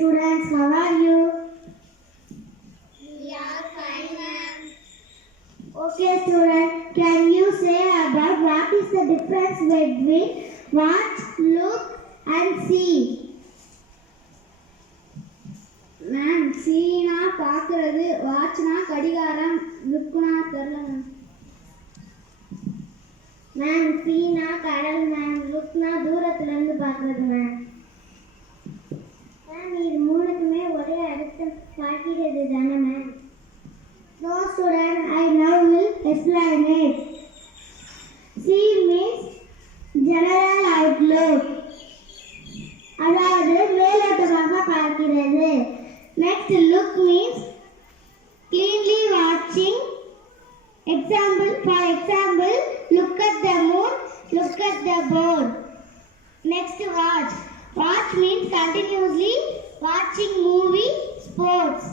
students, how are you? We are fine, ma'am. Okay, student, can you say about what is the difference between watch, look and see? Ma'am, see-na பார்க்கிறது, watch-na கடிகாரம், look-na தெரியல ma'am. Ma'am, see-na கடல் ma'am, look-na தூரத்துல இருந்து பார்க்கிறது ma'am. Ma'am, இது மூணுக்குமே ஒரே அர்த்தம் காட்டுகிறது தானே ma'am? No student, I now will explain it. See means general outlook. அதாவது மேலோட்டமாக பார்க்கிறது. Next, look means keenly watching. For example, look at the moon, look at the board. Next, watch. Watch means continuously watching movie, sports.